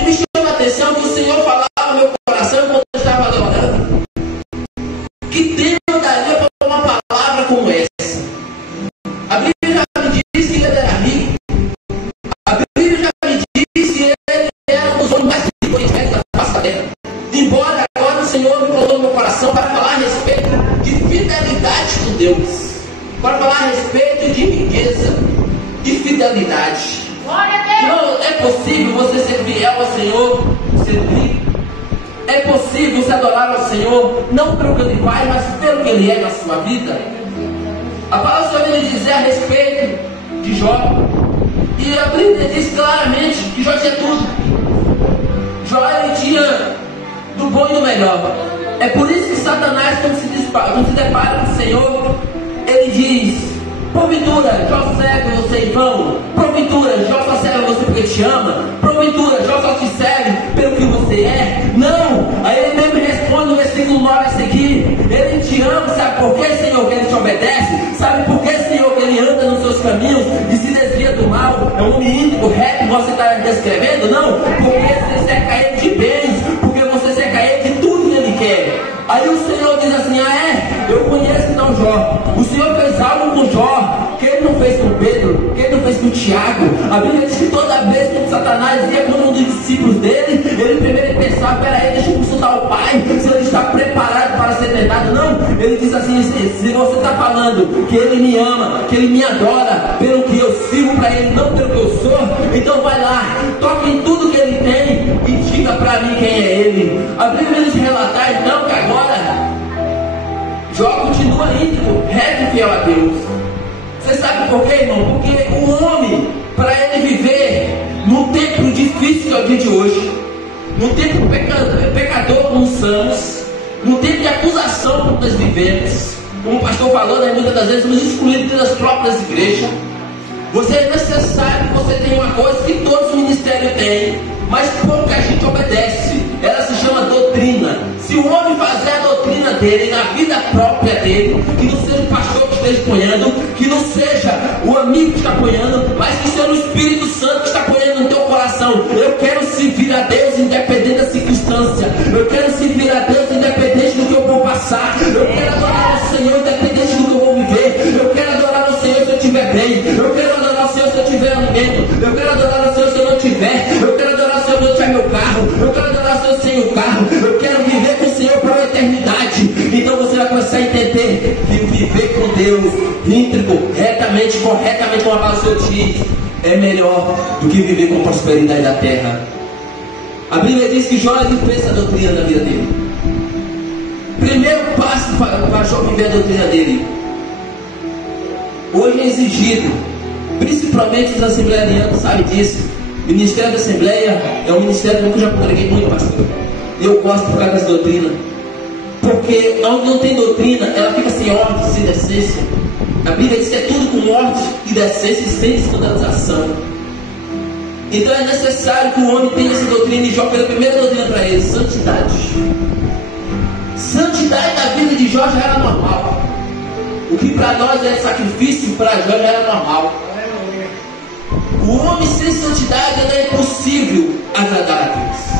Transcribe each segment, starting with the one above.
E me chamou a atenção que o Senhor falava no meu coração quando eu estava orando. Que Deus daria para uma palavra como essa. A Bíblia já me diz que ele era rico. A Bíblia já me diz que ele era um dos homens mais ricos da face da terra. Embora agora o Senhor me colocou no meu coração para falar a respeito de fidelidade com Deus. Para falar a respeito de riqueza e fidelidade. Não é possível você ser fiel ao Senhor, ser rico. É possível você adorar ao Senhor, não pelo que Ele faz, mas pelo que Ele é na sua vida. A palavra do Senhor vem dizer a respeito de Jó. E a Bíblia diz claramente que Jó tinha tudo. Jó ele tinha do bom e do melhor. É por isso que Satanás, quando se depara com o Senhor, ele diz: porventura, Jó serve você em vão? Porventura, Jó só serve você porque te ama? Porventura, Jó só te serve pelo que você é? Não! Aí ele mesmo responde no versículo 9 a seguir: ele te ama, sabe por quê, Senhor, que ele te obedece? Sabe por quê, Senhor, que ele anda nos seus caminhos e se desvia do mal? É um homem íntegro, reto, você está descrevendo? Não! Porque você cerca ele de bens, porque você cerca ele de tudo que ele quer. Aí o Senhor diz assim: eu conheço então Jó. O Senhor fez algo com Jó que ele não fez com Pedro, que ele não fez com Tiago. A Bíblia diz que toda vez que Satanás ia contra um dos discípulos dele, ele primeiro pensava: peraí, deixa eu consultar o Pai, se ele está preparado para ser tentado. Não, ele diz assim: se você está falando que ele me ama, que ele me adora pelo que eu sirvo para ele, não pelo que eu sou, então vai lá, toque em tudo que ele tem e diga para mim quem é ele. A Bíblia nos relatar então que agora Jó continua íntegro, reto e fiel a Deus. Você sabe por quê, irmão? Porque o homem, para ele viver num tempo difícil que é o dia de hoje, num tempo pecador como somos, num tempo de acusação como nós vivemos, como o pastor falou, né, muitas das vezes nos excluídos das próprias igrejas, você é necessário que você tenha uma coisa que todos os ministérios têm, mas pouca gente obedece. Ela se chama doutrina. Se o homem fazer a doutrina dele na vida própria dele, que não seja o pastor que esteja apoiando, que não seja o amigo que está apoiando, mas que seja o Espírito Santo que está apoiando no teu coração. Eu quero servir a Deus independente da circunstância. Eu quero servir a Deus independente do que eu vou passar. Eu quero adorar ao Senhor independente do que eu vou viver. Eu quero adorar ao Senhor se eu estiver bem. Eu quero adorar ao Senhor se eu tiver alimento. Eu quero adorar ao Senhor se eu não tiver. Eu quero adorar ao Senhor se eu não tiver meu carro. Eu quero adorar ao Senhor sem o carro. Eu quero viver com o Senhor para a eternidade. Então você vai começar a entender que viver com Deus íntegro, retamente, corretamente, como a palavra do Senhor diz, é melhor do que viver com prosperidade da terra. A Bíblia diz que Jó fez essa doutrina na vida dele. Primeiro passo para Jó viver a doutrina dele. Hoje é exigido, principalmente os assembleanos sabem disso. O Ministério da Assembleia é um ministério que eu já congreguei muito, pastor. Eu gosto por causa das doutrinas. Porque onde não tem doutrina, ela fica sem ordem, sem decência. A Bíblia diz que é tudo com ordem e decência e sem escandalização. Então é necessário que o homem tenha essa doutrina, e Jó pela primeira doutrina para ele: santidade. Santidade da vida de Jó já era normal. O que para nós é sacrifício, para Jó já era normal. O homem sem santidade não é impossível agradar a Deus.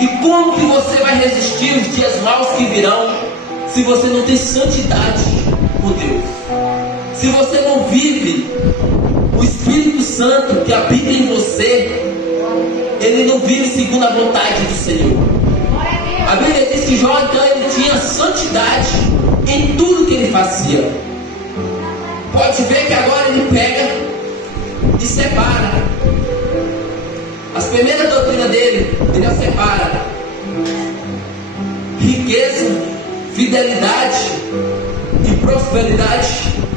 E como que você vai resistir os dias maus que virão se você não tem santidade por Deus? Se você não vive o Espírito Santo que habita em você, ele não vive segundo a vontade do Senhor. A Bíblia diz que Jó, então, ele tinha santidade em tudo que ele fazia. Pode ver que agora ele pega e separa. As primeiras doutrinas dele, ele separa riqueza, fidelidade e prosperidade.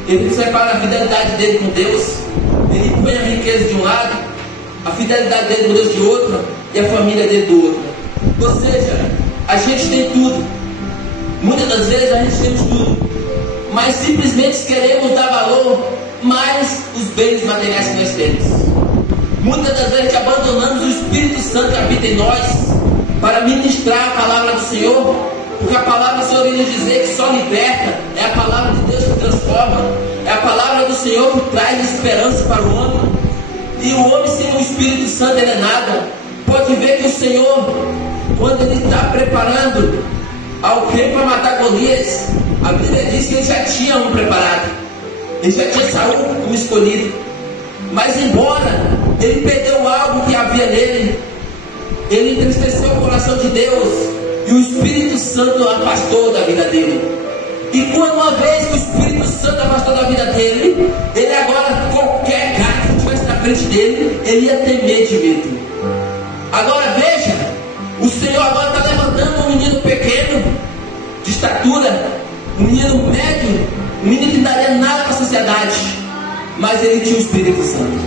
Ele separa a fidelidade dele com Deus. Ele põe a riqueza de um lado, a fidelidade dele com Deus de outro, e a família dele do outro. Ou seja, a gente tem tudo. Muitas das vezes a gente tem tudo, mas simplesmente queremos dar valor mais os bens materiais que nós temos. Muitas das vezes abandonamos o Espírito Santo que habita em nós para ministrar a palavra do Senhor, porque a palavra do Senhor vem nos dizer que só liberta. É a palavra de Deus que transforma, é a palavra do Senhor que traz esperança para o homem. E o homem sem o Espírito Santo ele é nada. Senhor, quando ele está preparando alguém para matar Golias, a Bíblia diz que ele já tinha um preparado, ele já tinha Saul como escolhido. Mas embora ele perdeu algo que havia nele, ele entristeceu o coração de Deus, e o Espírito Santo afastou da vida dele. E quando uma vez que o Espírito Santo afastou da vida dele, ele agora, qualquer cara que estivesse na frente dele, ele ia temer de medo. Agora veja, o Senhor agora está levantando um menino pequeno, de estatura, um menino médio, um menino que não daria nada para a sociedade, mas ele tinha o Espírito Santo.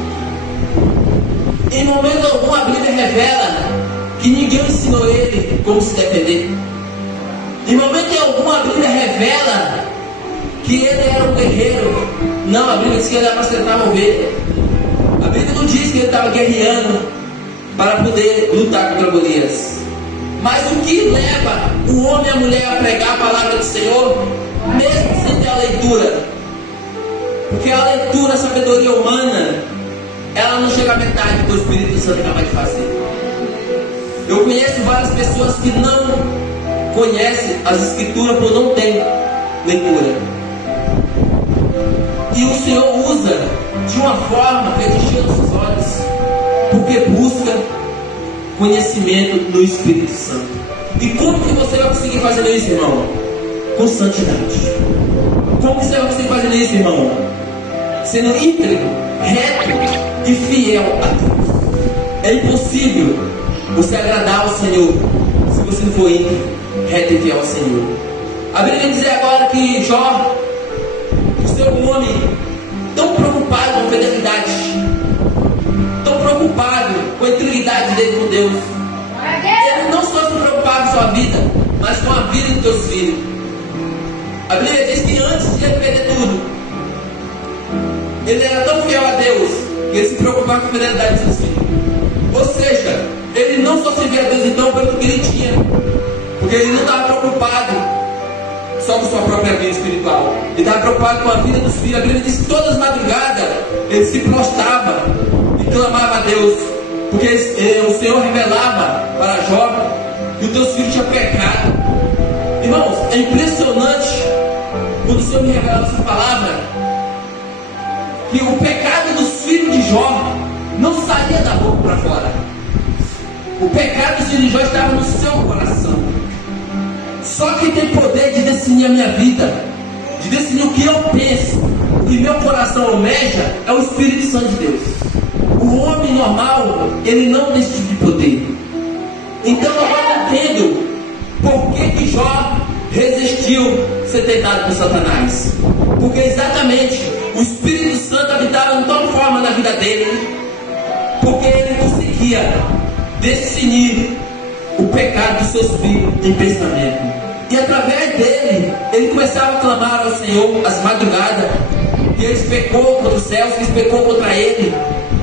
Em momento algum a Bíblia revela que ninguém ensinou ele como se defender. Em momento algum a Bíblia revela que ele era um guerreiro. Não, a Bíblia diz que ele era para acertar uma ovelha. A Bíblia não diz que ele estava guerreando para poder lutar contra Golias. Mas o que leva o homem e a mulher a pregar a palavra do Senhor, mesmo sem ter a leitura? Porque a leitura, a sabedoria humana, ela não chega à metade do que o Espírito Santo é capaz de fazer. Eu conheço várias pessoas que não conhecem as Escrituras por não ter leitura. E o Senhor usa de uma forma para encher nossos olhos, porque busca conhecimento no Espírito Santo. E como que você vai conseguir fazer isso, irmão? Com santidade. Como que você vai conseguir fazer isso, irmão? Sendo íntegro, reto e fiel a Deus. É impossível você agradar ao Senhor se você não for íntegro, reto e fiel ao Senhor. A Bíblia vai dizer agora que Jó, o seu homem, tão preocupado com a fidelidade, tão preocupado com a integridade dele com Deus, ele não só se preocupava com a sua vida, mas com a vida dos seus filhos. A Bíblia diz que antes de ele perder tudo, ele era tão fiel a Deus que ele se preocupava com a fidelidade dos seus filhos. Ou seja, ele não só servia a Deus então pelo que ele tinha, porque ele não estava preocupado só com sua própria vida espiritual, ele estava preocupado com a vida dos filhos. A Bíblia diz que todas as madrugadas ele se prostrava e clamava a Deus, porque o Senhor revelava para Jó que os teus filhos tinham pecado. Irmãos, é impressionante quando o Senhor me revelava essa palavra, que o pecado dos filhos de Jó não saía da boca para fora. O pecado dos filhos de Jó estava no seu coração. Só quem tem poder de decidir a minha vida, de decidir o que eu penso, o que meu coração almeja, é o Espírito Santo de Deus. O homem normal, ele não tem esse tipo de poder. Então eu não entendo por que Jó resistiu ser tentado por Satanás. Porque exatamente o Espírito Santo habitava de tal forma na vida dele, porque ele conseguia definir o pecado dos seus filhos em pensamento. E através dele, ele começava a clamar ao Senhor às madrugadas, que ele pecou contra os céus, que ele pecou contra ele,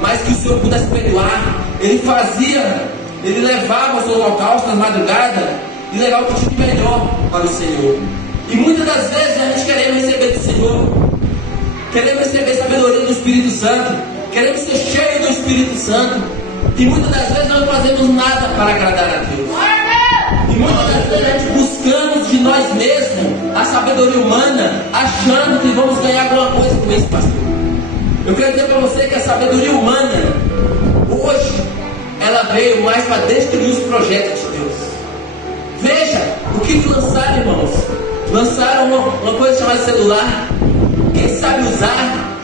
mas que o Senhor pudesse perdoar. Ele levava os seus holocaustos nas madrugadas e levava o que tinha de melhor para o Senhor. E muitas das vezes a gente queremos receber do Senhor, queremos receber sabedoria do Espírito Santo, queremos ser cheios do Espírito Santo, e muitas das vezes nós não fazemos nada para agradar a Deus. E muitas das vezes a gente buscamos de nós mesmos a sabedoria humana, achando que vamos ganhar alguma coisa com esse pastor. Eu quero dizer para você que a sabedoria humana, hoje, ela veio mais para destruir os projetos de Deus. Veja o que lançaram, irmãos. Lançaram uma coisa chamada celular. Quem sabe usar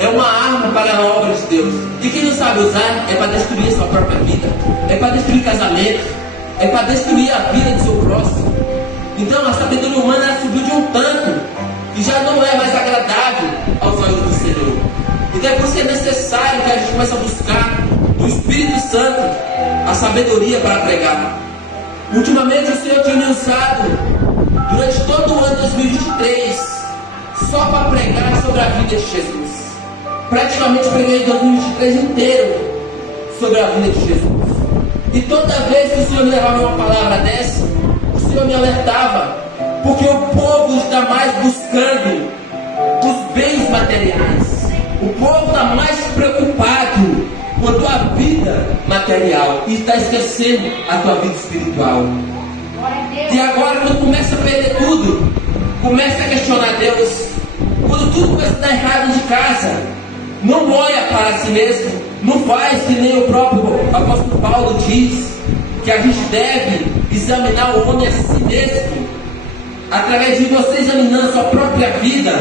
é uma arma para a obra de Deus. E quem não sabe usar é para destruir a sua própria vida, é para destruir casamento, é para destruir a vida do seu próximo. Então a sabedoria humana subiu de um tanto que já não é mais agradável aos olhos do Senhor. Então é por isso que é necessário que a gente comece a buscar do Espírito Santo a sabedoria para pregar. Ultimamente o Senhor tem me usado durante todo o ano 2023 só para pregar sobre a vida de Jesus. Praticamente preguei 2023 inteiro sobre a vida de Jesus. E toda vez que o Senhor me levava uma palavra dessa, o Senhor me alertava, porque o povo está mais buscando os bens materiais. O povo está mais preocupado com a tua vida material. material e está esquecendo a tua vida espiritual. E agora, quando começa a perder tudo, começa a questionar Deus. Quando tudo começa a dar errado de casa, não olha para si mesmo, não faz que nem o próprio apóstolo Paulo diz, que a gente deve examinar o homem a si mesmo. Através de você examinando a sua própria vida,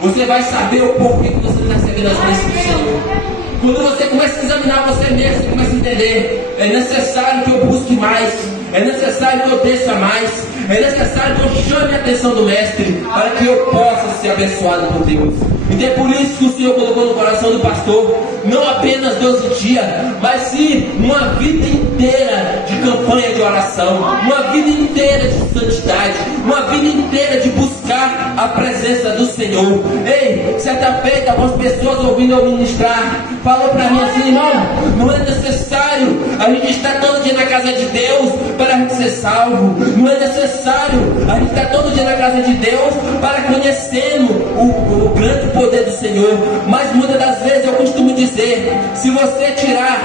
você vai saber o porquê que você está recebendo as bênçãos do Senhor. Quando você começa a examinar você mesmo, você começa a entender: é necessário que eu busque mais, é necessário que eu desça mais, é necessário que eu chame a atenção do Mestre, para que eu possa ser abençoado por Deus. Então é por isso que o Senhor colocou no coração do pastor, não apenas 12 dias, mas sim uma vida inteira de campanha de oração, uma vida inteira de santidade, uma vida inteira de buscar a presença do Senhor. Ei, certa feita, algumas pessoas ouvindo eu ministrar, falou para mim assim: irmão, não é necessário a gente estar todo dia na casa de Deus para a gente ser salvo, não é necessário a gente estar todo dia na casa de Deus para conhecendo o grande poder do Senhor. Mas muitas das vezes eu costumo dizer: se você tirar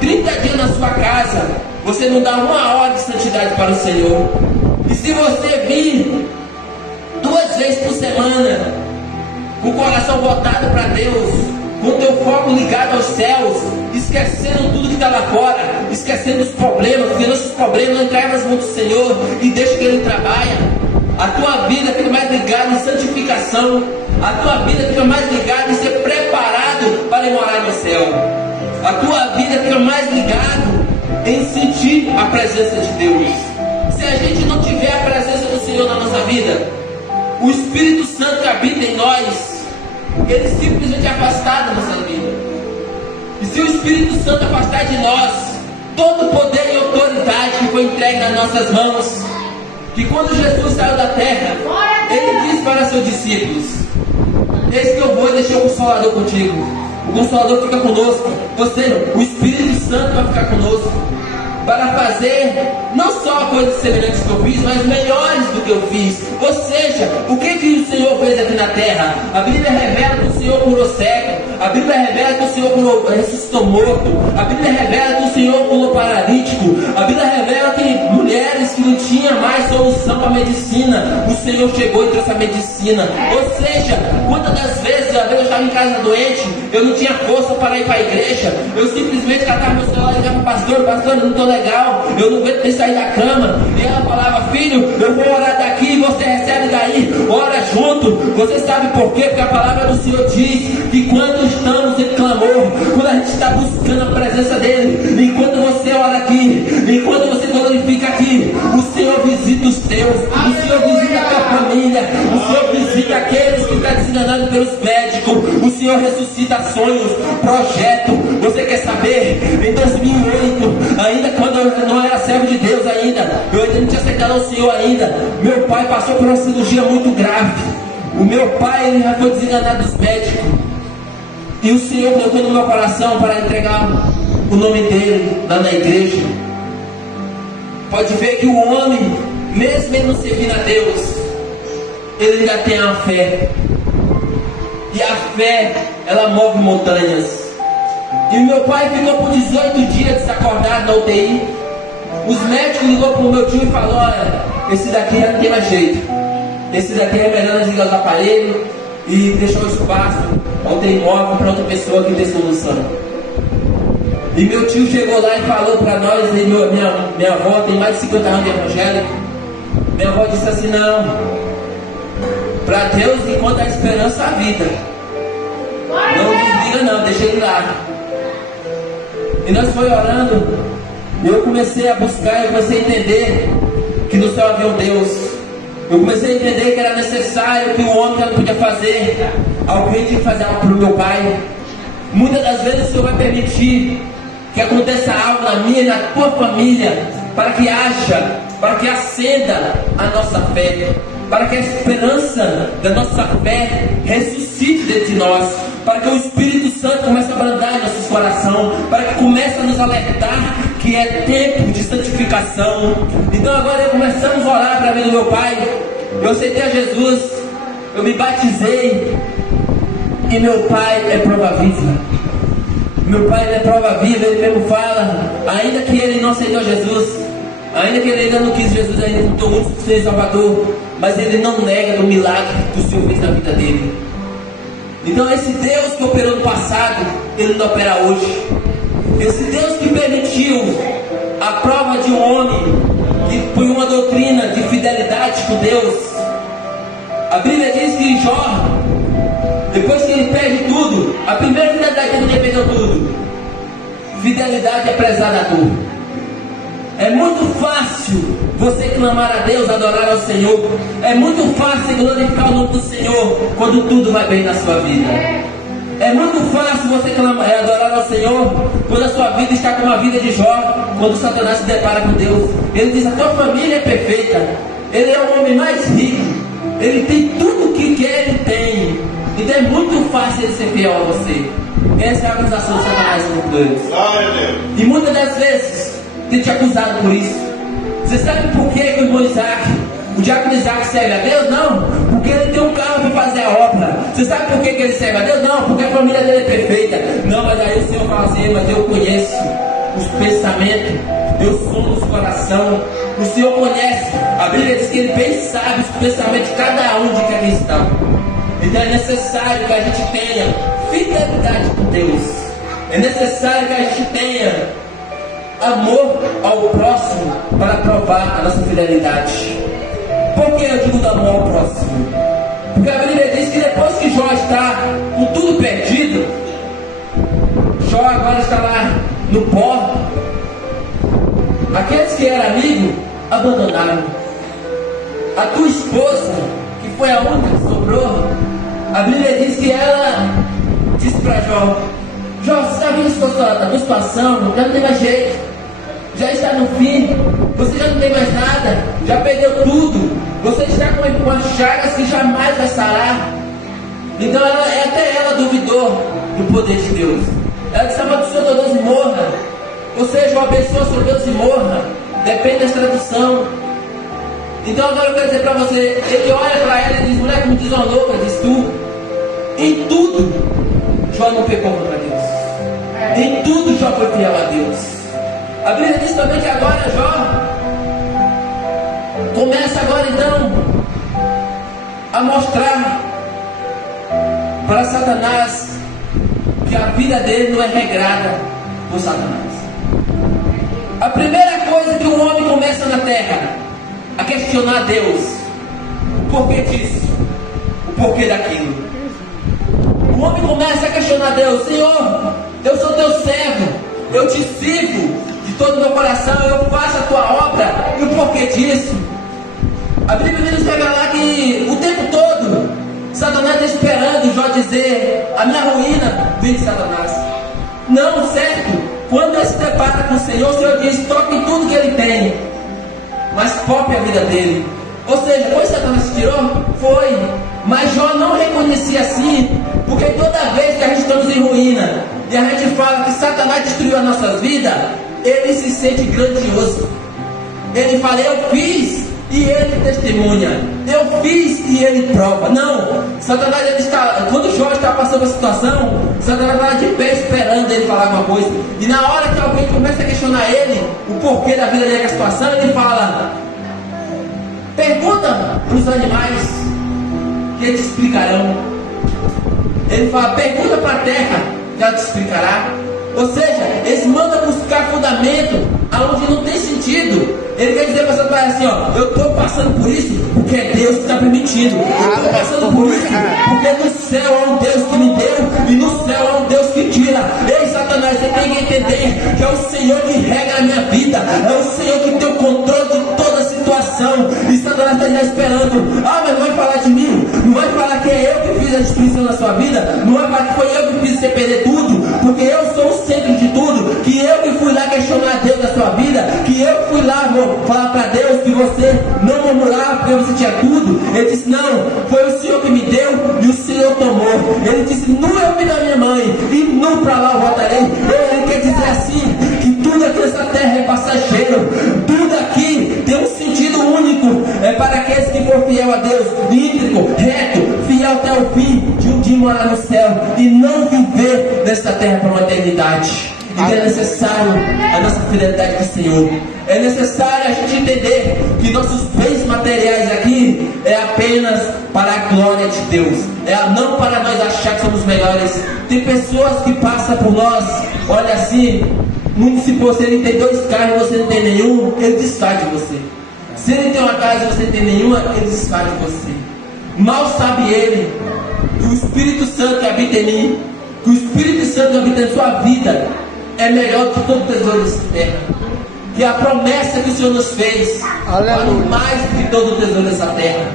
30 dias na sua casa, você não dá uma hora de santidade para o Senhor. E se você vir 2 vezes por semana, com o coração voltado para Deus, com o teu foco ligado aos céus, esquecendo tudo que está lá fora, esquecendo os problemas, porque nossos problemas não entregam nas mãos do Senhor e deixa que Ele trabalha, a tua vida fica mais ligada em santificação, a tua vida fica mais ligada em ser preparado para ir morar no céu, a tua vida fica mais ligada em sentir a presença de Deus. Se a gente não tiver a presença do Senhor na nossa vida, o Espírito Santo que habita em nós, ele simplesmente é afastado da nossa vida. E se o Espírito Santo afastar de nós todo o poder e autoridade que foi entregue nas nossas mãos, que quando Jesus saiu da terra, ele disse para seus discípulos: eis que eu vou e deixei o Consolador contigo. O Consolador fica conosco, ou seja, o Espírito Santo vai ficar conosco, para fazer não só coisas semelhantes que eu fiz, mas melhores do que eu fiz. Ou seja, o que o Senhor fez aqui na terra? A Bíblia revela que o Senhor curou cego, a Bíblia revela que o Senhor ressuscitou morto, a Bíblia revela que o Senhor curou paralítico, a Bíblia revela que mulheres que não tinham mais solução para a medicina, o Senhor chegou e trouxe a medicina. Ou seja, quantas das vezes eu estava em casa doente, eu não tinha força para ir para a igreja, eu simplesmente catava meu celular e ligava para o pastor: pastor, eu não estou legal, eu não aguento nem sair da cama. E ela falava: filho, eu vou orar daqui e você recebe daí, ora junto. Você sabe por quê? Porque a palavra do Senhor diz que quando estamos em clamor, quando a gente está buscando a presença dele, enquanto você ora aqui, enquanto você glorifica aqui, o Senhor visita os teus, o Senhor visita a tua família, o Senhor visita aqueles que estão desenganados pelos médicos, o Senhor ressuscita sonhos, projeto. Você quer saber? Em 2008, ainda quando eu não era servo de Deus ainda, eu ainda não tinha aceitado ao Senhor ainda, meu pai passou por uma cirurgia muito grave. O meu pai, ele já foi desenganado dos médicos, e o Senhor colocou no meu coração para entregar o nome dele lá na igreja. Pode ver que o homem, mesmo ele não servindo a Deus, ele ainda tem a fé, e a fé, ela move montanhas. E meu pai ficou por 18 dias desacordado na UTI. Os médicos ligou para o meu tio e falou: olha, esse daqui já não tem mais jeito, esse daqui é melhor desligar os aparelhos e deixar o espaço, a UTI móvel, para outra pessoa que tem solução. E meu tio chegou lá e falou para nós: minha avó tem mais de 50 anos de evangélico. Minha avó disse assim: não, para Deus, enquanto há esperança, há vida. Não desliga não, deixa ele lá. E nós foi orando, e eu comecei a buscar, eu comecei a entender que no céu havia um Deus. Eu comecei a entender que era necessário, que o homem não podia fazer, alguém tinha que fazer algo para o meu pai. Muitas das vezes o Senhor vai permitir que aconteça algo na minha e na tua família, para que haja, para que acenda a nossa fé, para que a esperança da nossa fé ressuscite dentro de nós, para que o Espírito Santo comece a abrandar em nossos corações, para que comece a nos alertar que é tempo de santificação. Então agora começamos a orar para mim do meu pai. Eu aceitei a Jesus, eu me batizei, e meu pai é prova viva. Meu pai, ele é prova viva, ele mesmo fala, ainda que ele não aceitou Jesus, ainda que ele ainda não quis Jesus, ainda não tomou o seu Salvador, mas ele não nega o milagre que o Senhor fez na vida dele. Então esse Deus que operou no passado, ele não opera hoje. Esse Deus que permitiu a prova de um homem que foi uma doutrina de fidelidade com Deus. A Bíblia diz que Jó, depois que ele perde tudo, a primeira fidelidade dele, ele perdeu tudo. Fidelidade é prezada a tudo. É muito fácil você clamar a Deus, adorar ao Senhor. É muito fácil glorificar o nome do Senhor quando tudo vai bem na sua vida. É muito fácil você adorar ao Senhor quando a sua vida está como a vida de Jó, quando Satanás se depara com Deus. Ele diz: a tua família é perfeita, ele é o homem mais rico, ele tem tudo o que quer, ele tem. Então é muito fácil ele ser fiel a você. Essa é a acusação de Satanás contra Deus. E muitas das vezes tem te acusado por isso. Você sabe por que o irmão Isaac, o diácono Isaac, serve a Deus? Não, porque ele tem um carro para fazer a obra. Você sabe por que ele serve a Deus? Não, porque a família dele é perfeita. Não, mas aí o Senhor fala assim: mas eu conheço os pensamentos, eu sou os coração. O Senhor conhece. A Bíblia diz que ele bem sabe os pensamentos de cada um de cristão. Então é necessário que a gente tenha fidelidade com Deus. É necessário que a gente tenha amor ao próximo para provar a nossa fidelidade. Por que eu digo do amor ao próximo? Porque a Bíblia diz que depois que Jó está com tudo perdido, Jó agora está lá no pó. Aqueles que eram amigos abandonaram. A tua esposa, que foi a única que sobrou, a Bíblia diz que ela disse para Jó: Jó, você está vendo a situação, já não tem mais jeito, já está no fim, você já não tem mais nada, já perdeu tudo, você está com chagas que jamais vai sarar. Então até ela duvidou do poder de Deus. Ela disse: amaldiçoa teu Deus e morra. Ou seja, o abençoa seu Deus e morra. Depende da tradução. Então agora eu quero dizer para você, ele olha para ela e diz: mulher, como diz uma louca, diz tu. Em tudo Jó não pecou contra Deus. Em tudo Jó foi fiel a Deus. A Bíblia diz também que agora Jó começa agora então a mostrar para Satanás que a vida dele não é regrada por Satanás. A primeira coisa que um homem começa na terra a questionar Deus: o porquê disso, o porquê daquilo. O homem começa a questionar Deus: Senhor, eu sou teu servo, eu te sirvo de todo o meu coração, eu faço a tua obra, e o porquê disso? A Bíblia nos revela que o tempo todo Satanás está esperando Jó dizer: a minha ruína vem de Satanás. Não, certo? Quando ele se depara com o Senhor diz: toque em tudo que ele tem, mas poupe a vida dele. Ou seja, foi Satanás que tirou? Foi. Mas Jó não reconhecia assim, porque toda vez que a gente estamos em ruína e a gente fala que Satanás destruiu as nossas vidas, ele se sente grandioso. Ele fala: eu fiz e ele testemunha, eu fiz e ele prova. Não, Satanás, ele está, quando Jó está passando por situação, Satanás está de pé esperando ele falar alguma coisa. E na hora que alguém começa a questionar ele o porquê da vida dele, a situação, ele fala: pergunta para os animais que eles te explicarão. Ele fala: pergunta para a terra que ela te explicará. Ou seja, eles mandam buscar fundamento aonde não tem sentido. Ele quer dizer para Satanás assim: ó, eu estou passando por isso porque é Deus que está permitindo. Eu estou passando por isso porque no céu há um Deus que me deu e no céu há um Deus que tira. Ei, Satanás, você tem que entender que é o Senhor que regra a minha vida, é o Senhor que tem o controle de toda a situação. E Satanás está já esperando: ah, mas não vai falar de mim, não vai falar que é eu que fiz a destruição na sua vida, não vai falar que foi eu que fiz você perder tudo, porque eu sou o centro de tudo, que eu que fui lá questionar Deus da sua vida, que eu fui lá falar para Deus que você não murmurava porque você tinha tudo. Ele disse: não, foi o Senhor que me deu e o Senhor tomou. Ele disse: nu eu vi da minha mãe e nu para lá eu voltarei. Ele quer dizer assim, que tudo aqui nessa terra é passageiro, tudo aqui tem um sentido único, é para aqueles que for fiel a Deus, íntegro, reto, fiel até o fim, de um dia morar no céu e não viver nessa terra para uma eternidade. E que é necessário a nossa fidelidade com o Senhor. É necessário a gente entender que nossos bens materiais aqui é apenas para a glória de Deus. Não para nós achar que somos melhores. Tem pessoas que passam por nós, olha assim, se você ele tem 2 carros e você não tem nenhum, ele desfaz de você. Se ele tem uma casa e você não tem nenhuma, ele desfaz de você. Mal sabe ele que o Espírito Santo que habita em mim, que o Espírito Santo que habita em sua vida, é melhor do que todo tesouro dessa terra. Que a promessa que o Senhor nos fez vale mais do que todo o tesouro dessa terra.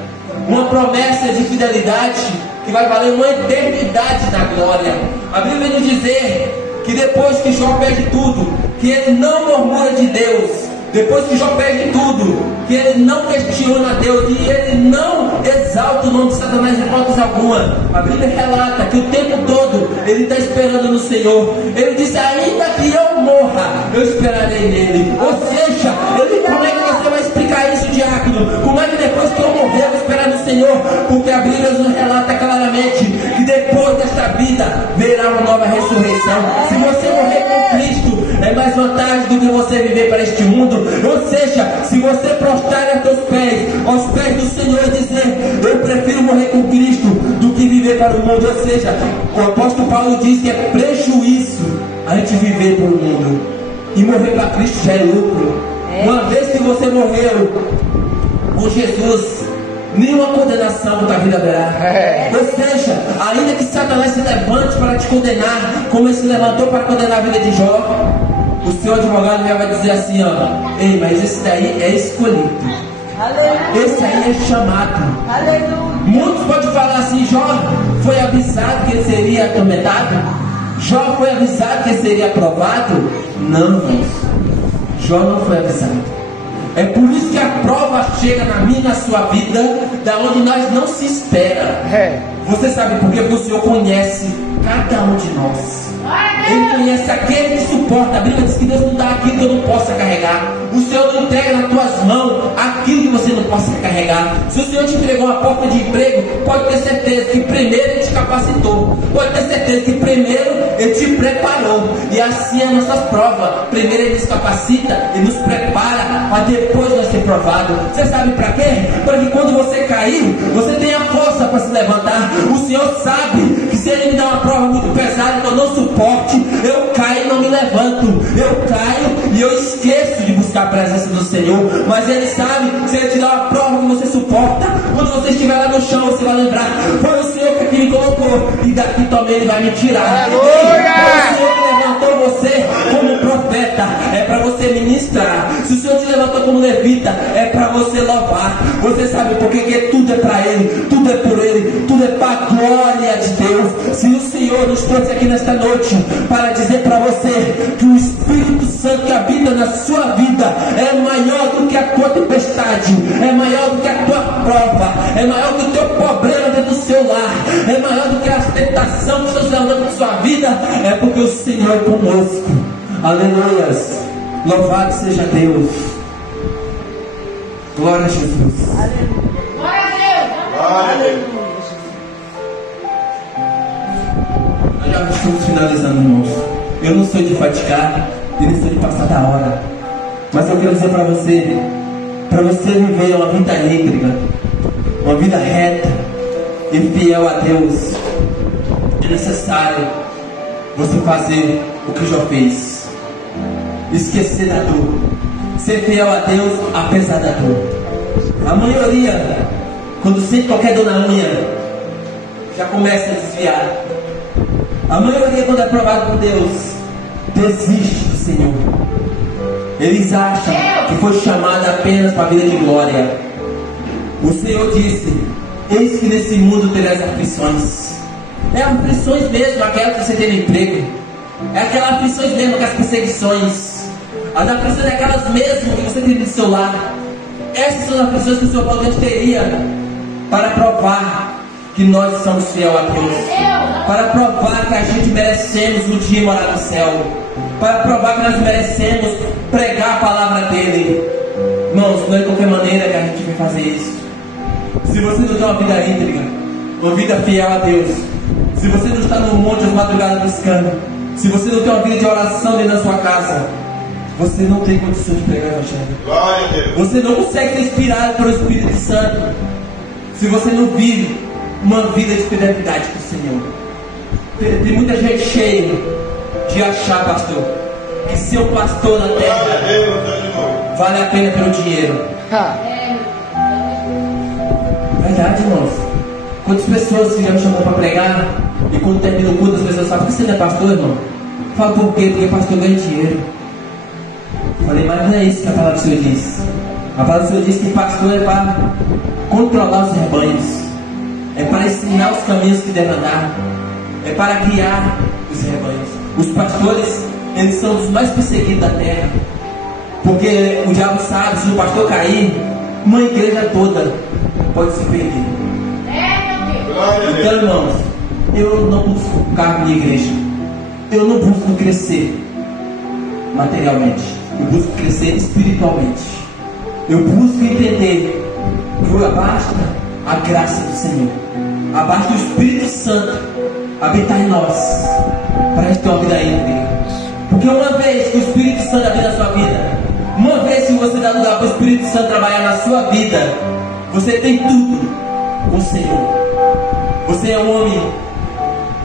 Uma promessa de fidelidade que vai valer uma eternidade na glória. A Bíblia vai nos dizer que depois que Jó perde tudo, que ele não murmura de Deus. Depois que Jó perde tudo, que ele não questiona Deus e ele não exalta o nome de Satanás em hipótese alguma. A Bíblia relata que o tempo todo ele está esperando no Senhor. Ele disse: ainda que eu morra, eu esperarei nele. Ou seja, como é que você vai explicar isso, diácono? Como é que depois que eu morrer eu vou esperar no Senhor? Porque a Bíblia nos relata claramente que depois desta vida verá uma nova ressurreição. Se você morrer com Cristo, é mais vantagem do que você viver para este mundo. Ou seja, se você prostrar aos pés do Senhor e dizer: eu prefiro morrer com Cristo do que viver para o mundo. Ou seja, o apóstolo Paulo diz que é prejuízo a gente viver para o mundo, e morrer para Cristo já é lucro. Uma vez que você morreu com Jesus, nenhuma condenação da vida haverá. Ou seja, ainda que Satanás se levante para te condenar, como ele se levantou para condenar a vida de Jó, o seu advogado já vai dizer assim: ó, ei, mas esse daí é escolhido. Aleluia. Esse aí é chamado. Aleluia. Muitos podem falar assim: Jó foi avisado que ele seria atormentado. Jó foi avisado que ele seria aprovado. Não, irmãos, Jó não foi avisado. É por isso que a prova chega na minha e na sua vida, da onde nós não se espera. Você sabe por quê? Porque o Senhor conhece cada um de nós. Ele conhece aquele que suporta. A Bíblia diz que Deus não dá aquilo que eu não possa carregar. O Senhor não entrega nas tuas mãos aquilo que você não possa carregar. Se o Senhor te entregou uma porta de emprego, pode ter certeza que primeiro Ele te capacitou. Pode ter certeza que primeiro Ele te preparou. E assim é a nossa prova. Primeiro Ele nos capacita e nos prepara para depois nós ser provado. Você sabe para quê? Para que quando você cair, você tenha força para se levantar. O Senhor sabe que se Ele me dá uma prova muito pesada que eu não suporte, eu caio e não me levanto. Eu caio e eu esqueço de buscar a presença do Senhor. Mas Ele sabe, se Ele te dá uma prova que você suporta, quando você estiver lá no chão, você vai lembrar: foi o Senhor que aqui me colocou, e daqui também Ele vai me tirar. Foi o Senhor que levantou você como profeta, é para você ministrar. Se o Senhor te levantou como levita, é para você louvar. Você sabe por quê? Que tudo é para Ele, tudo é por Ele, tudo é para a glória de Deus. Se o Senhor nos trouxe aqui nesta noite para dizer para você que o Espírito Santo que habita na sua vida é maior do que a tua tempestade, é maior do que a tua prova, é maior do que o teu problema dentro do seu lar, é maior do que a tentação que está se levantando na sua vida, é porque o Senhor é conosco. Aleluias. Louvado seja Deus. Glória a Jesus. Glória a Deus. Glória a Deus. Nós já estamos finalizando, irmãos. Eu não sou de fatigar e nem sou de passar da hora, mas eu quero dizer para você viver uma vida íntegra, uma vida reta e fiel a Deus, é necessário você fazer o que Jó fez. Esquecer da dor, ser fiel a Deus apesar da dor. A maioria, quando sente qualquer dor na unha, já começa a desviar. A maioria, quando é provado por Deus, desiste do Senhor. Eles acham que foi chamado apenas para a vida de glória. O Senhor disse: eis que nesse mundo terás aflições. É aflições mesmo, aquela que você tem no emprego. É aquelas aflições mesmo, com as perseguições. As aflições é aquelas mesmo que você tem no seu lar. Essas são as aflições que o Senhor Paulo teria para provar que nós somos fiel a Deus, para provar que a gente merecemos um dia morar no céu, para provar que nós merecemos pregar a palavra dele. Irmãos, não é de qualquer maneira que a gente vai fazer isso. Se você não tem uma vida íntegra, uma vida fiel a Deus, se você não está no monte às madrugadas buscando, se você não tem uma vida de oração dentro da sua casa, você não tem condição de pregar o Evangelho. Glória a Deus. Você não consegue ser inspirado pelo Espírito Santo se você não vive uma vida de fidelidade com o Senhor. Tem muita gente cheia de achar, pastor, que ser um pastor na terra vale a pena pelo dinheiro. Verdade, irmãos. Quantas pessoas que já me chamam para pregar e quando termina o culto as pessoas falam: por que você não é pastor, irmão? Fala: por quê? Porque pastor ganha dinheiro. Falei: mas não é isso que a palavra do Senhor diz. A palavra do Senhor diz que pastor é para controlar os rebanhos, é para ensinar os caminhos que devem andar, é para guiar os rebanhos. Os pastores, eles são os mais perseguidos da terra, porque o diabo sabe, se o pastor cair, uma igreja toda pode se perder. Então, irmãos, eu não busco ficar na minha igreja, eu não busco crescer materialmente, eu busco crescer espiritualmente. Eu busco entender que basta a graça do Senhor, basta o Espírito Santo habitar em nós, para a gente ter uma vida íntegra. Porque uma vez que o Espírito Santo habita na sua vida, uma vez que você dá lugar para o Espírito Santo trabalhar na sua vida, você tem tudo com o Senhor. Você é um homem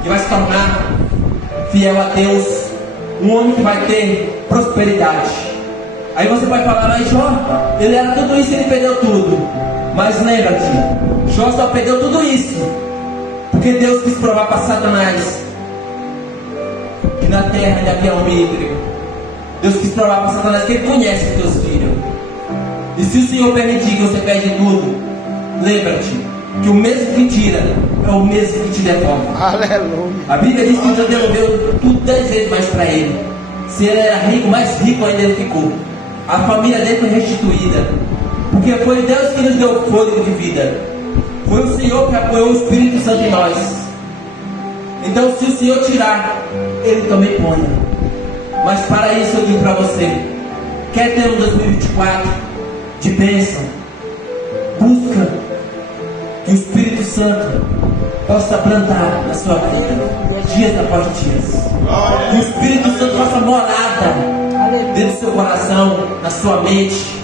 que vai se tornar fiel a Deus, um homem que vai ter prosperidade. Aí você vai falar: mas Jó, ele era tudo isso e ele perdeu tudo. Mas lembra-te, Jó só perdeu tudo isso porque Deus quis provar para Satanás que na terra ainda havia homem íntegro. Deus quis provar para Satanás que ele conhece os teus filhos. E se o Senhor permitir que você perde tudo, lembra-te que o mesmo que tira é o mesmo que te devolve. Aleluia. A Bíblia diz que Deus devolveu tudo 10 vezes mais para ele. Se ele era rico, mais rico ainda ele ficou. A família dele foi restituída, porque foi Deus que nos deu fôlego de vida. Foi o Senhor que apoiou o Espírito Santo em nós. Então, se o Senhor tirar, Ele também põe. Mas para isso eu digo para você: quer ter um 2024 de bênção? Busca que o Espírito Santo possa plantar na sua vida, dias após dias. Que o Espírito Santo faça morada dentro do seu coração, na sua mente.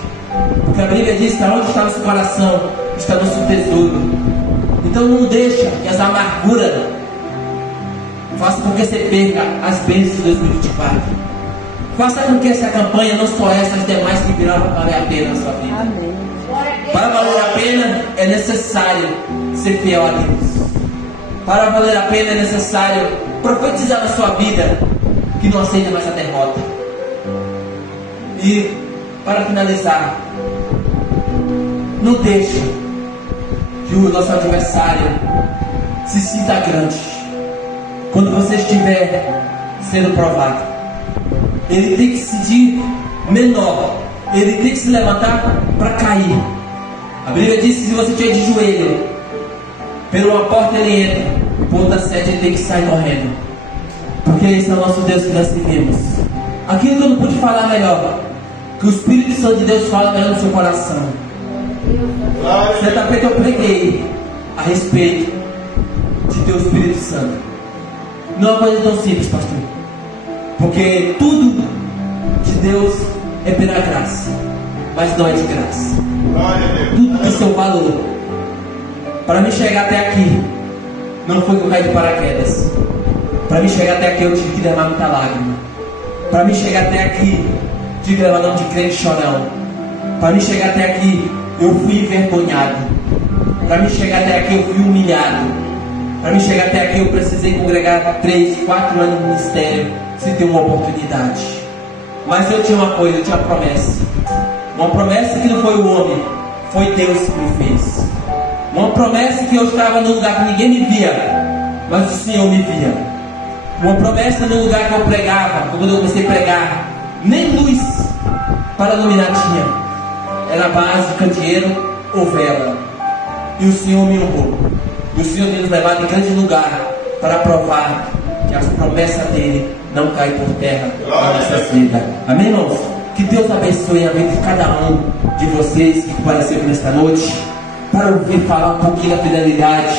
Porque a Bíblia diz que onde está nosso coração, está nosso tesouro. Então não deixa que as amarguras façam com que você perca as bênçãos de 2024. Faça com que essa campanha, não só essa, as demais que virão, para valer a pena na sua vida. Amém. Para valer a pena é necessário ser fiel a Deus. Para valer a pena é necessário profetizar na sua vida que não aceita mais a derrota. E para finalizar, não deixe que o nosso adversário se sinta grande quando você estiver sendo provado. Ele tem que se sentir menor, ele tem que se levantar para cair. A Bíblia diz que se você estiver de joelho, pela uma porta ele entra, por outra 7 ele tem que sair correndo. Porque esse é o nosso Deus que nós servimos. Aquilo que eu não pude falar melhor, que o Espírito Santo de Deus fala melhor no seu coração. Certa feita eu preguei a respeito de teu Espírito Santo. Não é uma coisa tão simples, pastor, porque tudo de Deus é pela graça, mas não é de graça. Tudo tem seu valor. Para me chegar até aqui, não foi que eu caí de paraquedas. Para me chegar até aqui, eu tive que derramar muita lágrima. Para me chegar até aqui, tive que levar nome de crente chorão. Para me chegar até aqui, eu fui envergonhado. Para me chegar até aqui, eu fui humilhado. Para me chegar até aqui, eu precisei congregar 3, 4 anos no ministério sem ter uma oportunidade. Mas eu tinha uma coisa, eu tinha uma promessa. Uma promessa que não foi o homem, foi Deus que me fez. Uma promessa que eu estava num lugar que ninguém me via, mas o Senhor me via. Uma promessa num lugar que eu pregava, quando eu comecei a pregar, nem luz para iluminar tinha. Era base, candeeiro ou vela. E o Senhor me honrou. E o Senhor tem nos levado em grande lugar para provar que as promessas dele não caem por terra na nossa vida. Amém, irmãos? Que Deus abençoe a vida de cada um de vocês que compareceram nesta noite para ouvir falar um pouquinho da fidelidade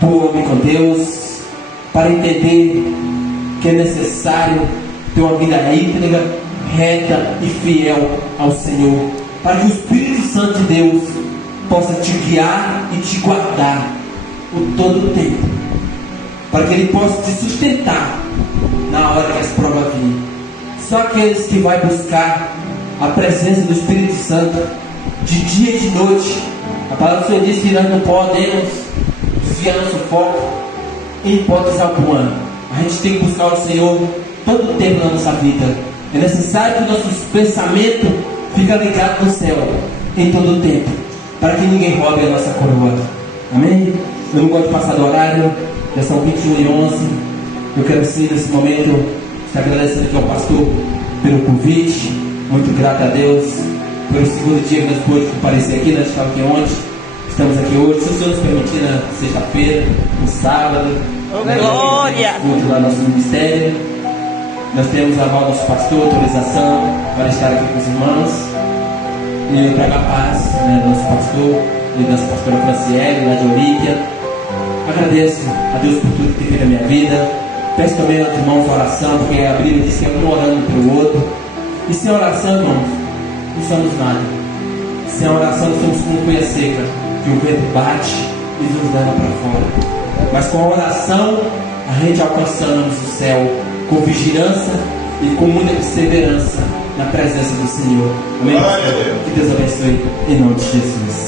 do homem com Deus, para entender que é necessário ter uma vida íntegra, reta e fiel ao Senhor, para que o Espírito Santo de Deus possa te guiar e te guardar por todo o tempo, para que Ele possa te sustentar na hora que as provas virem. Só aqueles que vão buscar a presença do Espírito Santo de dia e de noite. A palavra do Senhor diz que nós não podemos desviar nosso foco em hipótese alguma. A gente tem que buscar o Senhor todo o tempo na nossa vida. É necessário que o nosso pensamento fique ligado no céu em todo o tempo, para que ninguém roube a nossa coroa. Amém? Eu não gosto de passar do horário. Já são 21h11. Eu quero sim, nesse momento, estar agradecendo aqui ao pastor pelo convite. Muito grato a Deus pelo segundo dia que nós pôde comparecer aqui. Nós estávamos aqui ontem, estamos aqui hoje. Se o Senhor nos permitir, na sexta-feira, no sábado, glória! Culto lá no nosso ministério. Nós temos a aval do nosso pastor, autorização para estar aqui com os irmãos e pregar paz, né, do nosso pastor e da nossa pastora Franciele, lá de Olímpia. Agradeço a Deus por tudo que tem feito na minha vida. Peço também aos irmãos a oração, porque a Bíblia diz que é um orando pelo outro. E sem oração, irmãos, não somos nada. Sem oração, nós somos como folha seca, que o vento bate e nos leva para fora. Mas com a oração, a gente alcançamos o céu com vigilância e com muita perseverança na presença do Senhor. Amém? Que Deus abençoe em nome de Jesus.